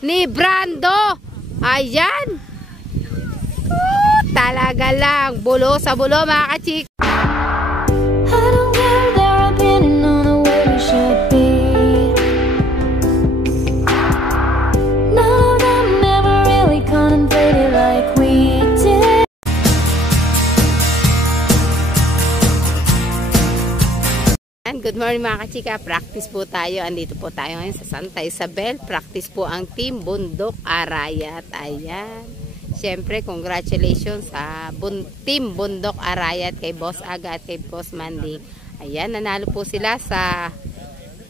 ni Brando. Ayan. Talaga lang. Bulo sa bulo mga kachika. Good morning mga kachika, practice po tayo. Andito po tayo ngayon sa Santa Isabel. Practice po ang Team Bundok Arayat. Ayan. Siyempre, congratulations sa Team Bundok Arayat kay Boss Aga at kay Boss Mandy. Ayan, nanalo po sila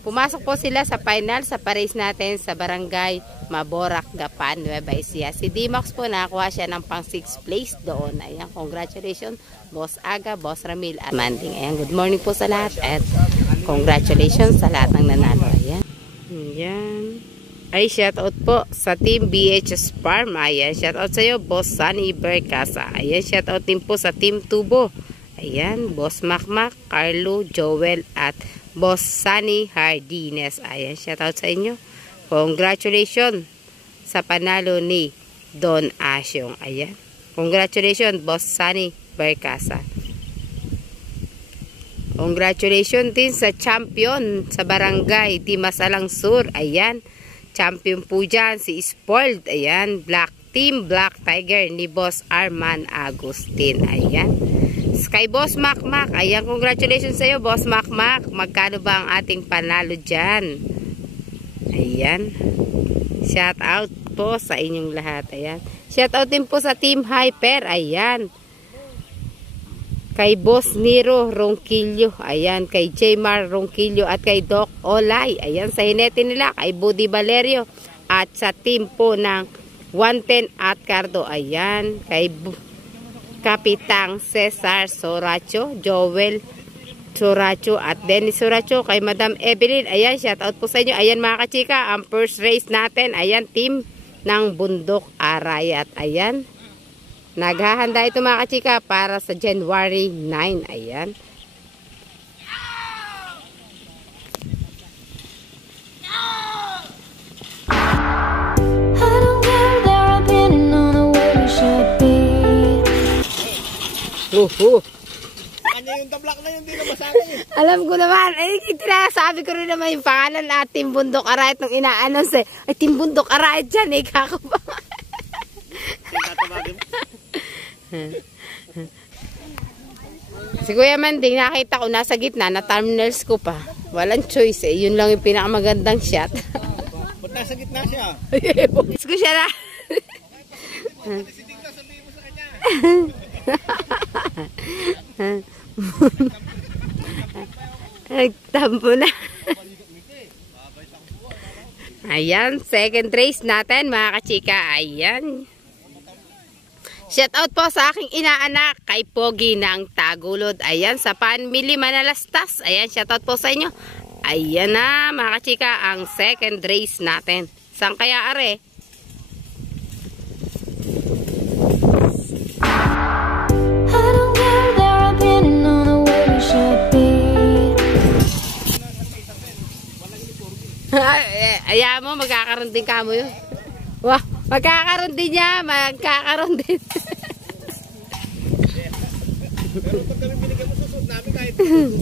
pumasok po sila sa final sa pa-race natin sa Barangay Maborak, Gapan, Nueva Ecija. Si Dimax po nakakuha siya ng pang 6th place doon. Ayan, congratulations Boss Aga, Boss Ramil at Manding. Ayan, good morning po sa lahat at congratulations sa lahat ng nanalo. Ayan. Ayan. Ay, shoutout po sa Team BHS Farm. Ayan, shoutout sa iyo, Boss Sunny Bercasa. Ayan, shoutout din po sa Team Tubo. Ayan, Boss Makmak, Carlo, Joel at Boss Sunny Hardines. Ayan, shoutout sa inyo. Congratulations sa panalo ni Don Asyong. Ayan. Congratulations, Boss Sunny Bercasa. Congratulations din sa champion sa Barangay Dimasalang Sur. Ayan. Champion po dyan si Spoiled. Ayan. Team Black Tiger ni Boss Arman Agustin. Ayan. Kay Boss Makmak. Ayan. Congratulations sa iyo, Boss Makmak. Magkano ba ang ating panalo dyan? Ayan. Shout out po sa inyong lahat. Ayan. Shout out din po sa Team Hyper. Ayan. Kay Boss Nero Ronquillo. Ayan. Kay Jmar Ronquillo at kay Doc Olay. Ayan. Sa hinete nila. Kay Buddy Valerio. At sa team po ng 110 at Cardo. Ayan. Kay Kapitang Cesar Soracho, Joel Soracho at Dennis Soracho, kay Madam Evelyn. Ayan, shout out po sa inyo. Ayan mga kachika, ang first race natin. Ayan, team ng Bundok Arayat. Ayan. Naghahanda ito mga kachika para sa January 9. Ayan. Kanya yung tablak na yun, di na masabi. Alam ko naman, sabi ko rin naman yung pangalan na Team Bundok Arayat nung ina-announce eh. Ay, Team Bundok Arayat dyan eh, kakapang. Si Kuya Manding, nakita ko nasa gitna, na thumbnails ko pa. Walang choice eh, yun lang yung pinakamagandang shot. Ba't nasa gitna siya? Gusto ko siya na. Siting na, sabihin mo sa kanya. Nagtampo na. Ayan, second race natin mga kachika. Ayan. Shout out po sa aking inaanak kay Pogi ng Tagulod. Ayan, sa Family Manalastas. Ayan, shout out po sa inyo. Ayan na mga kachika ang second race natin. Saan kaya are? Ayan mo, magkakaroon din kamo yun. Wow, magkakaroon din niya, magkakaroon din.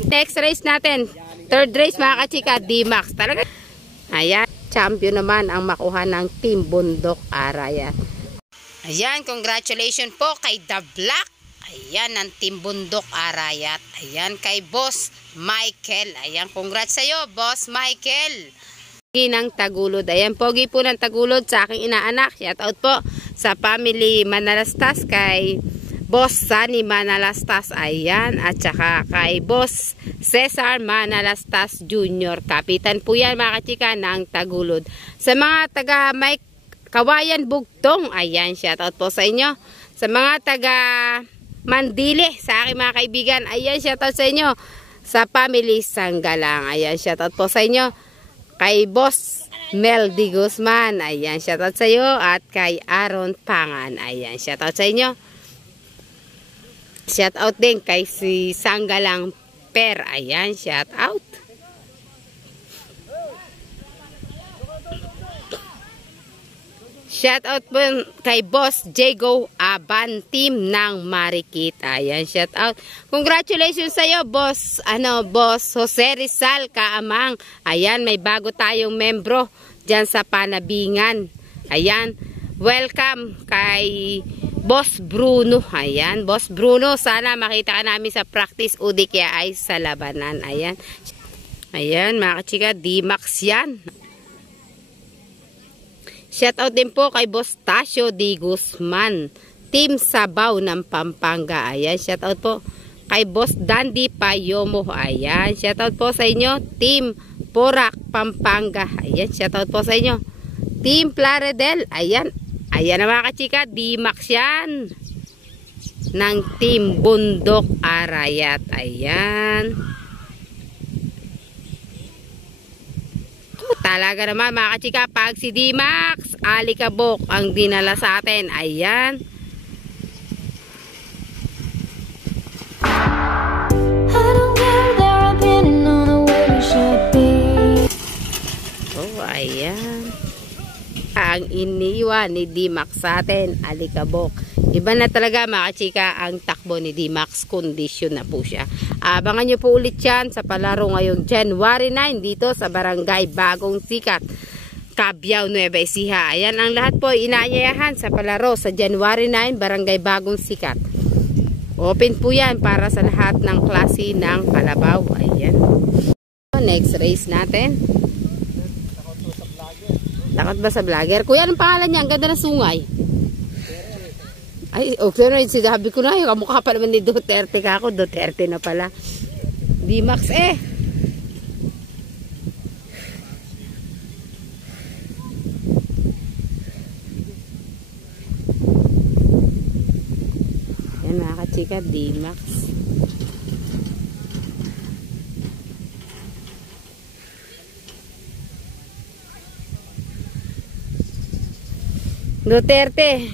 Next race natin, third race mga kachika, D-Max. Talaga. Ayan, champion naman ang makuha ng Team Bundok Arayat. Ayan, congratulations po kay The Black. Ayan, ang Team Bundok Arayat. Ayan, kay Boss Michael. Ayan, congrats sa'yo, Boss Michael. Pogi ng Tagulod. Ayan, Pogi po ng Tagulod sa aking inaanak. Shout out po sa Family Manalastas kay Boss Sunny Manalastas. Ayan, at saka kay Boss Cesar Manalastas Jr. Kapitan po yan mga kachika ng Tagulod. Sa mga taga Mike Kawayan Bugtong. Ayan, shout out po sa inyo. Sa mga taga Mandile, sa aking mga kaibigan. Ayan, shout out sa inyo. Sa Family Sanggalang. Ayan, shout out po sa inyo. Kay Boss Mel D. Guzman. Ayan, shoutout sa iyo. At kay Aaron Pangan. Ayan, shoutout sa inyo. Shoutout din kay si Sanggalang Per. Ayan, shoutout. Shoutout po kay Boss Jago Aban, team ng Marikit. Ayan, shoutout. Congratulations sa iyo, Boss, Boss Jose Rizal Kaamang. Ayan, may bago tayong membro diyan sa Panabingan. Ayan, welcome kay Boss Bruno. Ayan, Boss Bruno, sana makita ka namin sa practice o di kaya ay sa labanan. Ayan. Ayan, mga kachika, D-Max yan. Shoutout din po kay Boss Tasio D. Guzman, Team Sabaw ng Pampanga. Ayan, shoutout po kay Boss Dandy Payomo. Ayan, shoutout po sa inyo, Team Porac Pampanga. Ayan, shoutout po sa inyo, Team Plaredel. Ayan, ayan na mga kachika, D-Max yan ng Team Bundok Arayat. Ayan. Talaga naman mga kachika, pag si D-Max alikabok ang dinala sa atin. Ayan. Oh, ayan. Ang iniwan ni D-Max sa atin, alikabok. Iba na talaga mga kachika ang takbo ni D-Max, kondisyon na po siya. Abangan nyo po ulit yan sa palaro ngayong January 9 dito sa Barangay Bagong Sikat, Cabiao, Nueva Ecija. Ayan, ang lahat po inaanyayahan sa palaro sa January 9, Barangay Bagong Sikat. Open po yan para sa lahat ng klase ng kalabaw. Ayan. Next race natin. Takot ba sa vlogger? Kuya, anong pangalan niya? Ang ganda ng sungay. Ay, okay na, sinabi ko na, yung kamukha pa naman ni Duterte ka ako. Duterte na pala. D-Max eh. Yan mga kachika, D-Max. Duterte.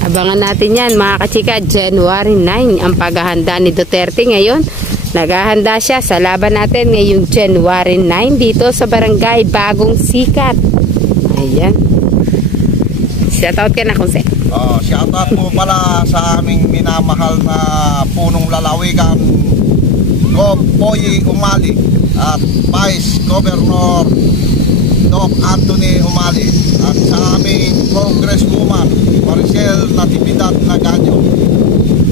Abangan natin yan mga kachika, January 9 ang paghahanda ni Duterte ngayon. Naghahanda siya sa laban natin ngayong January 9 dito sa Barangay Bagong Sikat. Ayan. Shoutout ka na, Jose. Shoutout po pala sa aming minamahal na punong lalawigan, Gov. Poy Umali at Vice Governor Doc Anthony Umali, at sa aming Congresswoman Maricel Natividad Naganyo,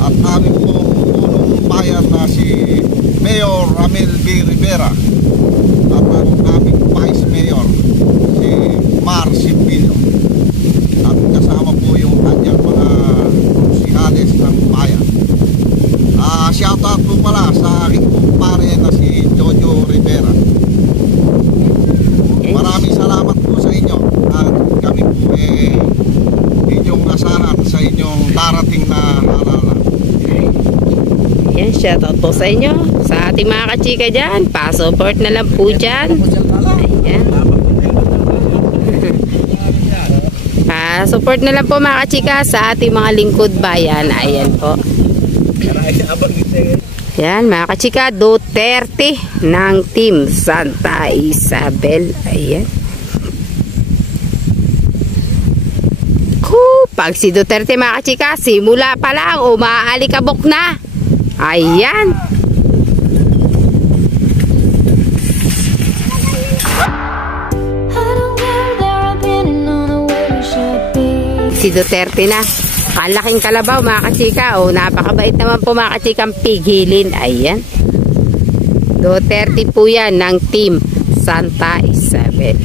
at aming punong bayan na si Mayor Ramil B. Rivera, at ang aming Vice Mayor si Mar Simbilio, at kasama po yung kanyang mga konsihales ng bayan. Shoutout po pala sa aking kumpare na si Jojo Rivera. Maraming salamat po sa inyo, at kami po inyong asahan sa inyong darating na halalan. Yan, shoutout po sa inyo, sa ating mga kachika dyan. Pa-support na lang po dyan. Ayan. Pa-support na lang po mga kachika sa ating mga lingkod bayan. Ayan po. Yan mga kachika, Duterte ng Team Santa Isabel. Ayan. Pag si Duterte mga kachika, simula pa lang umaalikabok na. Ayan. Si Duterte na. Kalaking kalabaw mga kachika. O, napakabait naman po mga kachikang pigilin. Ayan. Duterte po yan ng Team Santa Isabel.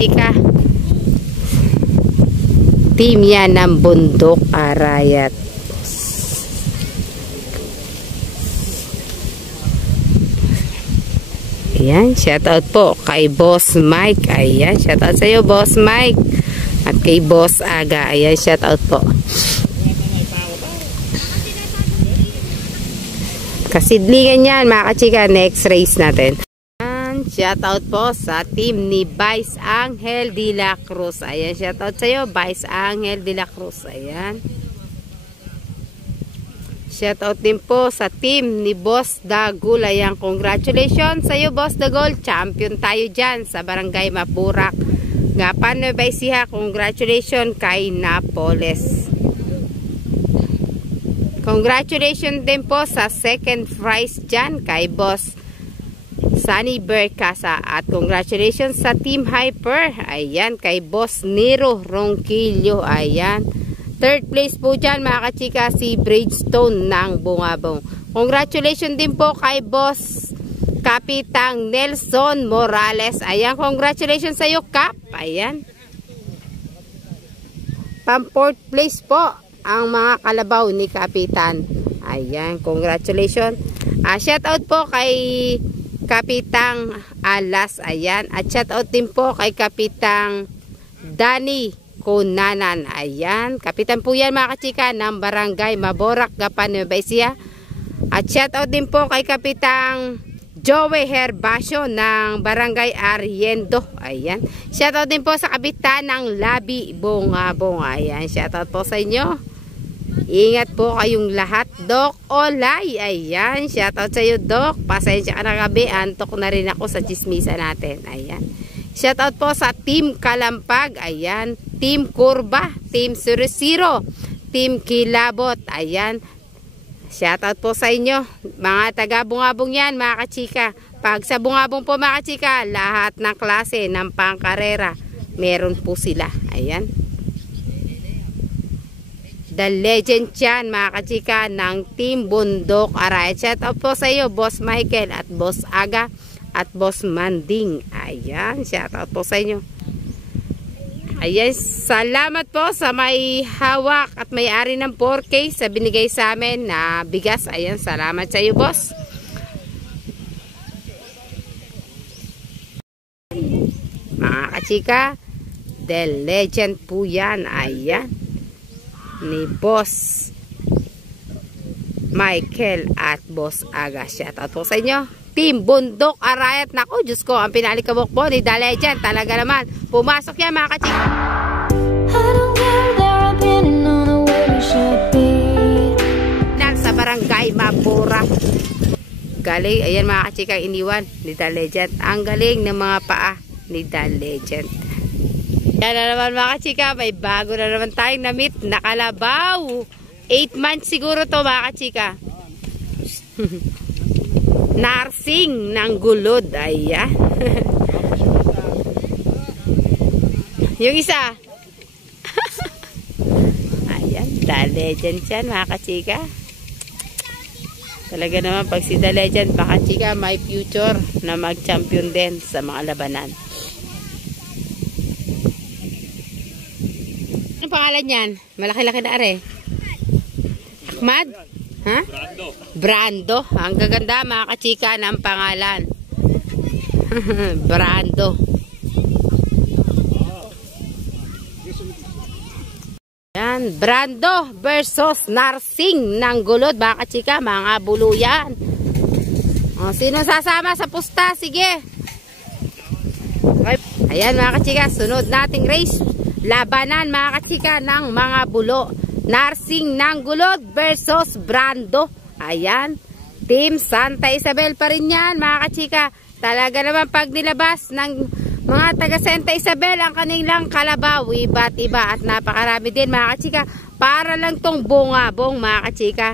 Ika. Team yan ng Bundok Arayat. Ayan, shoutout po kay Boss Mike. Ayan, shoutout sa iyo Boss Mike. At kay Boss Aga. Ayan, shoutout po. Kasidlingan yan mga kachika. Next race natin. Ayan, shoutout po sa team ni Vice Angel de la Cruz. Ayan, shoutout sa iyo Vice Angel de la Cruz. Ayan. Shoutout din po sa team ni Boss Dagul. Ayan, congratulations sa iyo, Boss Dagul. Champion tayo dyan sa Barangay Mapurak. Gapan Nueva Ecija, congratulations kay Napoles. Congratulations din po sa second prize dyan kay Boss Sunny Bercasa. At congratulations sa Team Hyper. Ayan, kay Boss Nero Ronquillo. Ayan. Third place po dyan mga kachika si Bridgestone ng Bungabong. Congratulations din po kay Boss Kapitang Nelson Morales. Ayan, congratulations sa iyo, Kap. Ayan. Pang fourth place po ang mga kalabaw ni Kapitan. Ayan, congratulations. Shout out po kay Kapitang Alas. Ayan. At shout out din po kay Kapitang Danny Kunanan. Ayan. Kapitan po yan mga kachika ng Barangay Maborak, Gapan Nueva Ecija. At shout out din po kay Kapitang Joey Herbacio ng Barangay Arriendo. Ayan. Shout out din po sa Kapitan ng Labi Bungabong. Ayan. Shout out po sa inyo. Ingat po kayong lahat. Doc Olay. Ayan. Shout out sa iyo, Doc. Pasensya ka na gabi. Antok na rin ako sa chismisa natin. Ayan. Shoutout po sa Team Kalampag. Ayan. Team Kurba. Team 00. Team Kilabot. Ayan. Shoutout po sa inyo. Mga taga Bungabong yan mga kachika. Pag sa Bungabong po mga kachika, lahat ng klase ng pangkarera meron po sila. Ayan. The legend yan mga kachika ng Team Bundok Aray. Shoutout po sa iyo, Boss Michael at Boss Aga at Boss Manding. Ayan, shoutout po sa inyo. Ayan, salamat po sa may hawak at may-ari ng 4K sa binigay sa amin na bigas. Ayan, salamat sa iyo, boss. Mga kachika, the legend po yan. Ayan, ni Boss Michael at Boss Aga. Shoutout po sa inyo. Team Bundok Arayat. Naku, Diyos ko, ang pinalikabok po ni The Legend. Talaga naman. Pumasok yan mga kachika. Sa Barangay Mapurak. Galing. Ayan mga kachika, iniwan ni The Legend. Ang galing ng mga paa ni The Legend. Yan na naman mga kachika. May bago na naman tayong na-meet na kalabaw. 8 months siguro to mga kachika. Narsing ng Gulod. Ayan. Yung isa. Ayan. The Legend yan mga kachika. Talaga naman pag si The Legend mga kachika may future na mag-champion din sa mga labanan. Anong pangalan yan? Malaki-laki na are. Ahmad? Ha? Brando. Brando. Ang gaganda mga kachika ng pangalan. Brando. Yan. Brando versus Narsing ng Gulod mga kachika. Mga buluyan. O, sino sasama sa pusta? Sige. Okay. Ayan mga kachika. Sunod nating race. Labanan mga kachika ng mga bulo. Narsing ng Gulod versus Brando. Ayan. Team Santa Isabel pa rin yan mga kachika. Talaga naman pag nilabas ng mga taga Santa Isabel ang kanilang kalabaw, iba't iba at napakarami din mga kachika. Para lang tong Bungabong mga kachika.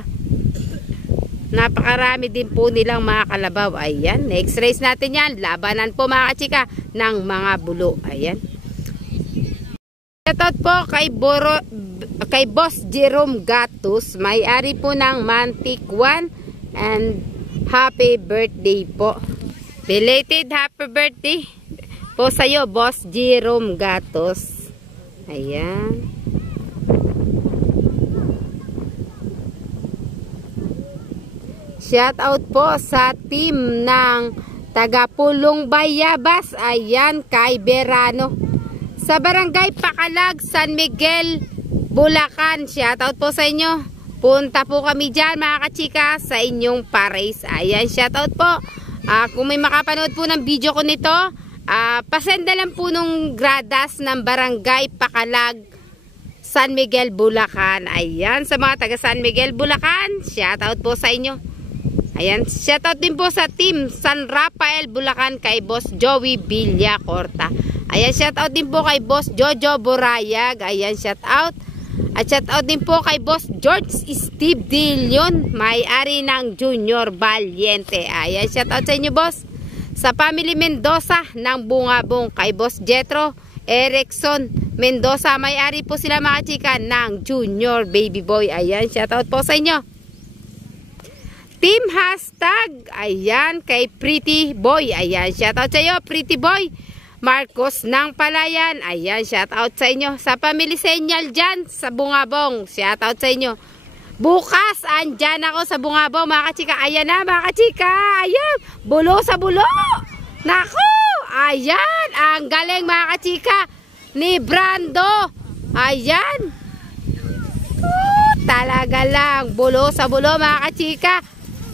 Napakarami din po nilang mga kalabaw. Ayan. Next race natin yan. Labanan po mga kachika ng mga bulo. Ayan. Shoutout po kay Boss Jerome Gatus, may-ari po ng Mantic One, and happy birthday po. Belated happy birthday po sa iyo, Boss Jerome Gatus. Ayan. Shoutout po sa team ng Tagapulong Bayabas. Ayan, kay Verano. Sa Barangay Pakalag, San Miguel, Bulacan. Shoutout po sa inyo. Punta po kami dyan mga kachika sa inyong pa-race. Ayan, shoutout po. Kung may makapanood po ng video ko nito, pasenda lang po nung gradas ng Barangay Pakalag, San Miguel, Bulacan. Ayan, sa mga taga San Miguel, Bulacan, shoutout po sa inyo. Ayan, shoutout din po sa team San Rafael, Bulacan kay Boss Joey Villacorta. Ayan, shoutout din po kay Boss Jojo Borayag. Ayan, shoutout. At shoutout din po kay Boss George Steve Dillon, may-ari ng Junior Valiente. Ayan, shoutout sa inyo, boss. Sa family Mendoza ng Bungabong kay Boss Jetro Erickson Mendoza, may-ari po sila mga chika ng Junior Baby Boy. Ayan, shoutout po sa inyo. Team Hashtag, ayan, kay Pretty Boy. Ayan, shoutout sa iyo, Pretty Boy. Marcos ng Palayan, ayan, shoutout sa inyo. Sa family Senyal dyan sa Bungabong, shoutout sa inyo. Bukas, andyan ako sa Bungabong, mga kachika. Ayan na, mga kachika. Ayan, bulo sa bulo. Naku, ayan, ang galing, mga kachika, ni Brando. Ayan. Talaga lang, bulo sa bulo, mga kachika.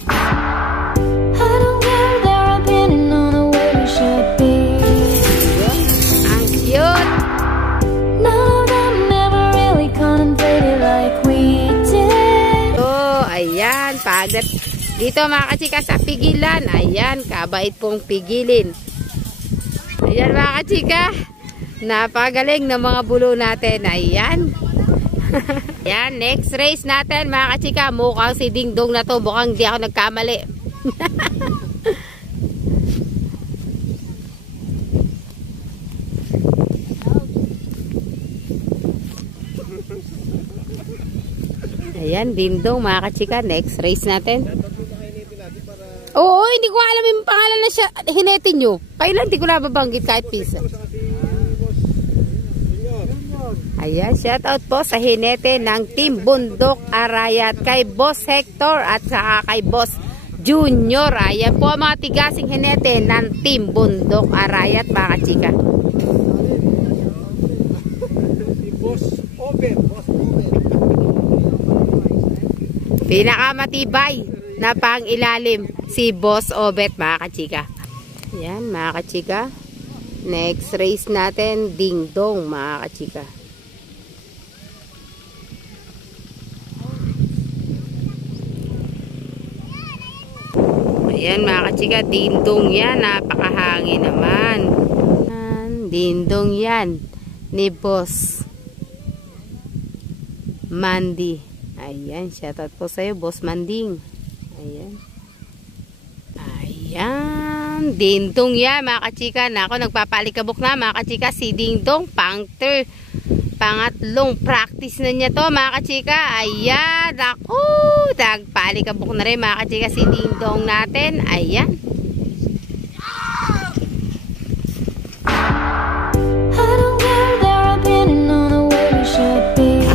I don't care their opinion on the way we should be. Ang cute. None of them ever really contemplated like we did. Ayan, pagdat dito mga kachika sa pigilan. Ayan, kabait pong pigilin. Ayan mga kachika, napagaling ng mga bulo natin. Ayan. Ayan, next race natin mga kachika. Mukhang si Ding Dong na to. Mukhang di ako nagkamali. Ayan, Ding Dong mga kachika. Next race natin. Oo, hindi ko alam yung pangalan na siya hinetin nyo. Kailan, hindi ko nababanggit kahit pisa. Ayan, shoutout po sa hinete ng Team Bundok Arayat kay Boss Hector at saka kay Boss Junior. Ayan po mga tigasing hinete ng Team Bundok Arayat, mga kachika. Pinakamatibay na pang ilalim si Boss Obet, mga kachika. Ayan, mga kachika. Next race natin, Ding Dong, mga kachika. Ayan mga kachika, Ding Dong yan, napakahangin naman. Ding Dong yan ni Boss Mandy. Ayan, shoutout po sa'yo, Boss Manding. Ayan. Ayan, Ding Dong yan mga kachika. Nako, nagpapalikabok na mga kachika si Ding Dong. Pangatlong practice na niya to mga kachika. Ayan, ako, nagpalikabok na rin mga kachika si Ding Dong natin. Ayan. I don't care their opinion on the way we should be.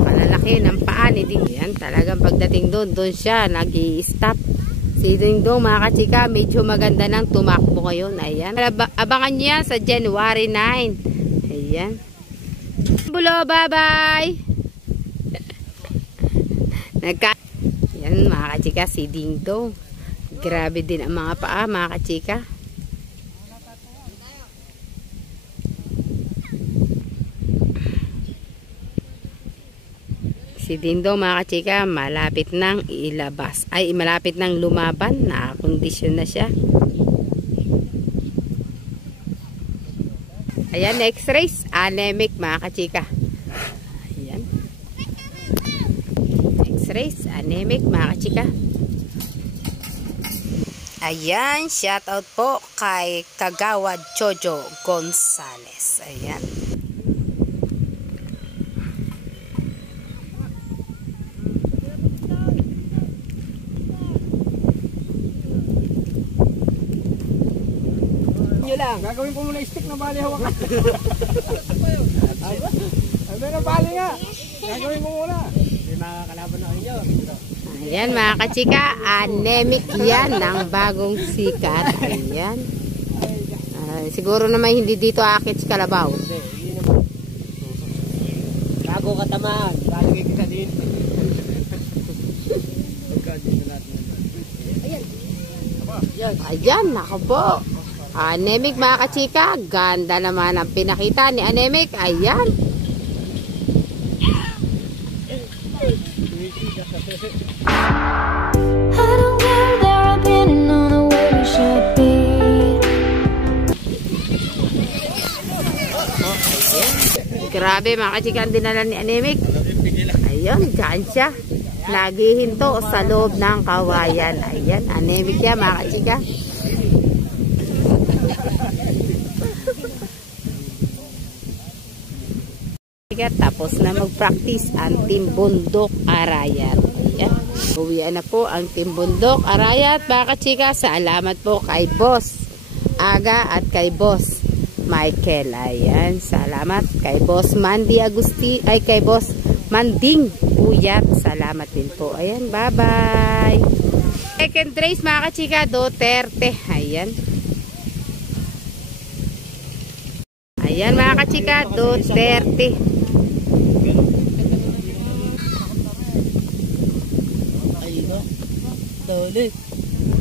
Palalaki ng paa ni Ding. Ayan, talagang pagdating doon siya nag-i-stop. Si Ding Dong mga kachika, medyo maganda nang tumakbo ngayon. Ayan, abangan niya sa January 9. Ayan. Bulo, bye-bye. Yan mga kachika, si Ding Dong. Grabe din ang mga paa mga kachika. Si Ding Dong mga kachika, malapit nang ilabas. Ay, malapit nang lumaban. Nakakondisyon na siya. Ayan, next race, Anemic mga kachika. Ayan. Next race, Anemic mga kachika. Ayan, shoutout po kay Kagawad Jojo Gonzales. Ayan. Lang. Gagawin ko muna stick na bali hawakan. Ano na bali nga? Gagawin mo muna. Hindi makakalaban na kayo. Ayan mga kachika, Anemic yan ng bagong sikat. Ayan. Siguro naman hindi dito akit si Kalabaw. Hindi naman. Bago katamaan. Lalagay kita din. Ayan, nako po. Anemic mga kachika, ganda naman ang pinakita ni Anemic. Ayan. I don't care their opinion on the way we should be. Grabe mga kachika, ang dinala ni Anemic. Ayun, dyan siya. Naghihinto sa loob ng kawayan. Ayan, Anemic yan mga kachika. Tapos na mag-practice ang Team Bundok Arayat. Ayan. Uwian na po ang Team Bundok Arayat mga kachika. Salamat po kay Boss Aga at kay Boss Michael. Ayan, salamat kay Boss Mandy Agusti, ay kay Boss Manding Puyat. Salamat din po. Ayan, bye-bye. Second race mga kachika, Duterte. Ayan. Ayan mga kachika, Duterte.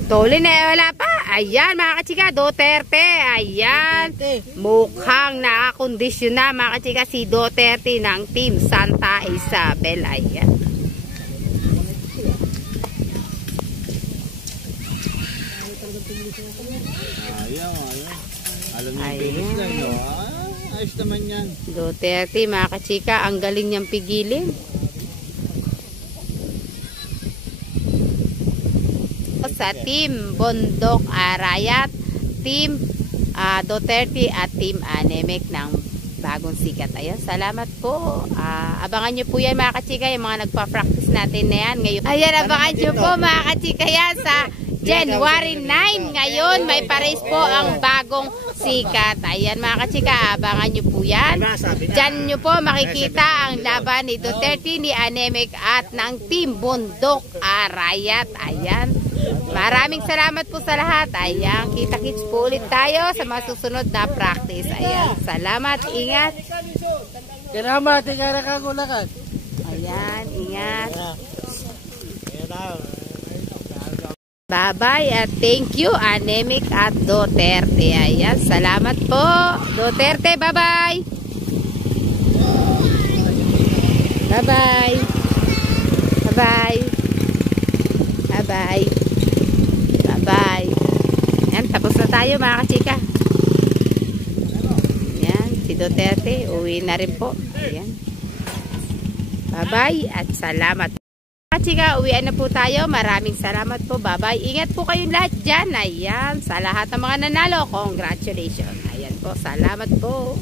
Tuli na wala pa. Ayan mga kachika, Duterte. Ayan. Mukhang nakakondisyon na mga kachika si Duterte ng Team Santa Isabel. Ayan. Alam niyo yung bilis lang, no? Ayos naman yan. Duterte mga kachika, ang galing niyang pigilin. Sa Team Bundok Arayat, Team Duterte at Team Anemic ng bagong sikat. Ayan, salamat po. Abangan nyo po yan mga kachika, yung mga nagpa-practice natin na yan ngayon. Ayan, abangan nyo po mga kachika yan sa January 9 ngayon. May pares po ang bagong sikat. Ayan mga kachika, abangan nyo po yan. Diyan nyo po makikita ang laban ni Duterte, ni Anemic at ng Team Bundok Arayat. Ayan. Maraming salamat po sa lahat. Ayan, kita-kits po ulit tayo sa mga susunod na practice. Ayan, salamat, ingat. Salamat, tingara ka gulakan. Ayan, ingat. Bye-bye at thank you, Anemic at Duterte. Ayan, salamat po. Duterte, bye-bye. Bye-bye. Bye-bye. Bye-bye. Bye. Ayan, tapos na tayo mga kachika. Ayan, si Duterte, uwi na rin po. Ayan. Bye-bye at salamat. Kachika, uwian na po tayo. Maraming salamat po. Bye-bye. Ingat po kayong lahat dyan. Ayan, sa lahat ng mga nanalo, congratulations. Ayan po, salamat po.